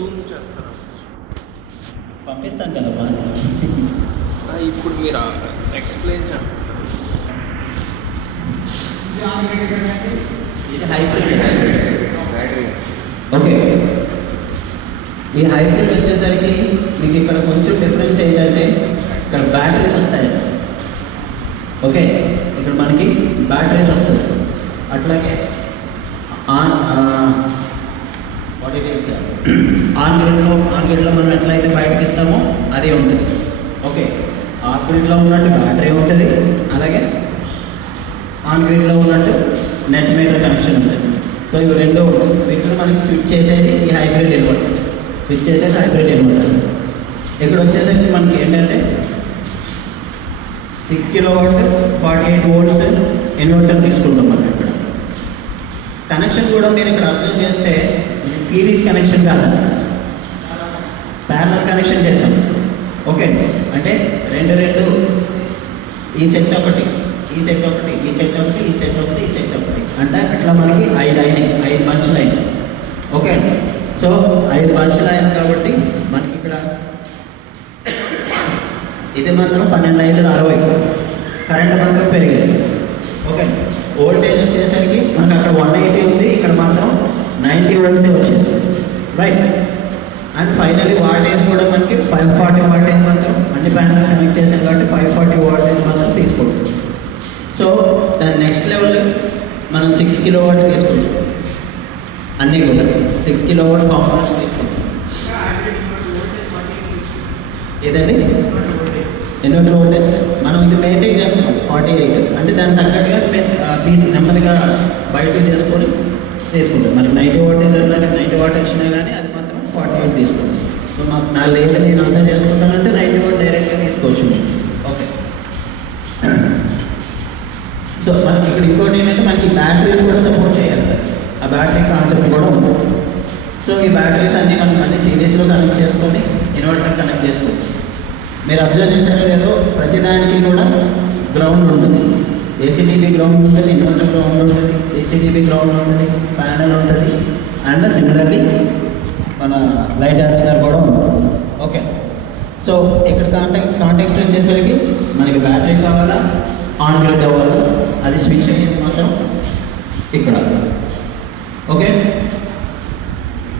Zoom చేస్తారా? పంపిస్తాను కదమ్మా. ఇప్పుడు మీరు ఎక్స్ప్లెయిన్ చేయండి. ఇది హైబ్రిడ్ బ్యాటరీ. ఓకే, ఈ హైబ్రిడ్ వచ్చేసరికి మీకు ఇక్కడ కొంచెం డిఫరెన్స్ ఏంటంటే ఇక్కడ బ్యాటరీస్ వస్తాయి. ఓకే, ఇక్కడ మనకి బ్యాటరీస్ వస్తాయి. అట్లాగే వాట్ ఇట్ ఈస్ ఆన్ గ్రిడ్లో మనం ఎట్లయితే బయటకి ఇస్తామో అదే ఉంటుంది. ఓకే, ఆన్ గ్రిడ్లో ఉన్నట్టు బ్యాటరీ ఉంటుంది, అలాగే ఆన్ గ్రిడ్లో ఉన్నట్టు నెట్ మీటర్ కనెక్షన్ ఉంటుంది. సో ఇవి రెండు వీటిలో మనకి స్విచ్ చేసేది ఈ హైబ్రిడ్ ఇన్వర్టర్. స్విచ్ చేసేది హైబ్రిడ్ ఇన్వర్టర్. ఇక్కడ వచ్చేసరికి మనకి ఏంటంటే 6 kW 48 volts ఇన్వర్టర్ తీసుకుంటాం మనం. ఇక్కడ కనెక్షన్ కూడా మీరు ఇక్కడ అర్థం చేస్తే ఇది సిరీస్ కనెక్షన్ కాదు, ప్యారలల్ కనెక్షన్ చేసాం. ఓకే, అంటే రెండు ఈ సెట్ ఒకటి, ఈ సెట్ ఒకటి, ఈ సెట్ ఒకటి, ఈ సెట్ ఒకటి, ఈ సెట్ ఒకటి, అంటే అట్లా మనకి 5 అయినాయి, 5 బంచ్లు అయినాయి. ఓకే, సో 5 బంచ్లు అయినాయి కాబట్టి మనకి ఇక్కడ ఇది మాత్రం 12,560 కరెంట్ మాత్రం పెరిగింది. ఓకే, వోల్టేజ్ వచ్చేసరికి మనకు అక్కడ 180 ఉంది, ఇక్కడ మాత్రం 90 volts వచ్చింది. రైట్, అండ్ ఫైనలీ వాటేజ్ కూడా మనకి 540 వాటేజ్ మాత్రం అన్ని ప్యానల్స్ కనెక్ట్ చేసాం కాబట్టి 540 వాటేజ్ మాత్రం తీసుకుంటాం. సో దాని నెక్స్ట్ లెవెల్ మనం 6 kW తీసుకుంటాం. అన్నీ కూడా 6 kW కాంపోనెంట్స్ తీసుకుంటాం. ఏదండి ఇన్వర్టర్ వోల్టేజ్ మనం ఇది మెయింటైన్ చేస్తున్నాం 48, అంటే దానికి తగ్గట్టుగా తీసి నెమ్మదిగా బయట చేసుకొని తీసుకుంటాం. మనకి 90 వాటేజ్ 90 వాట్ వచ్చినా కానీ అది మాత్రం 48 తీసుకుంటాం. సో మాకు నా లేదు నేను అంతా చేసుకుంటానంటే 90 వాట్ డైరెక్ట్గా తీసుకోవచ్చు. ఓకే, సో మనకి ఇక్కడ ఇంకోటి ఏంటంటే మనకి బ్యాటరీస్ కూడా సపోర్ట్ చేయాలి. ఆ బ్యాటరీ కాన్సెప్ట్ కూడా ఉంది. సో ఈ బ్యాటరీస్ అన్నీ మనం మళ్ళీ సిరీస్లో కనెక్ట్ చేసుకొని ఇన్వర్టర్ కనెక్ట్ చేసుకుంటాం. మీరు అబ్జర్వ్ చేశారో లేదో ప్రతిదానికి కూడా గ్రౌండ్ ఉంటుంది. ఏసీడీబీ గ్రౌండ్ ఉంటుంది, ఇన్వర్టర్ గ్రౌండ్ ఉంటుంది, ఏసీడీబీ గ్రౌండ్ ఉంటుంది, ప్యానల్ ఉంటుంది, అండ్ సిమిలర్లీ మన లైట్ అర్స్టర్ కూడా ఉంటుంది. ఓకే, సో ఇక్కడ కాంటెక్స్ట్ వచ్చేసరికి మనకి బ్యాటరీ కావాలా, ఆన్ గ్రిడ్ అవ్వాలా, అది స్విచ్ అయ్యేది మాత్రం ఇక్కడ. ఓకే,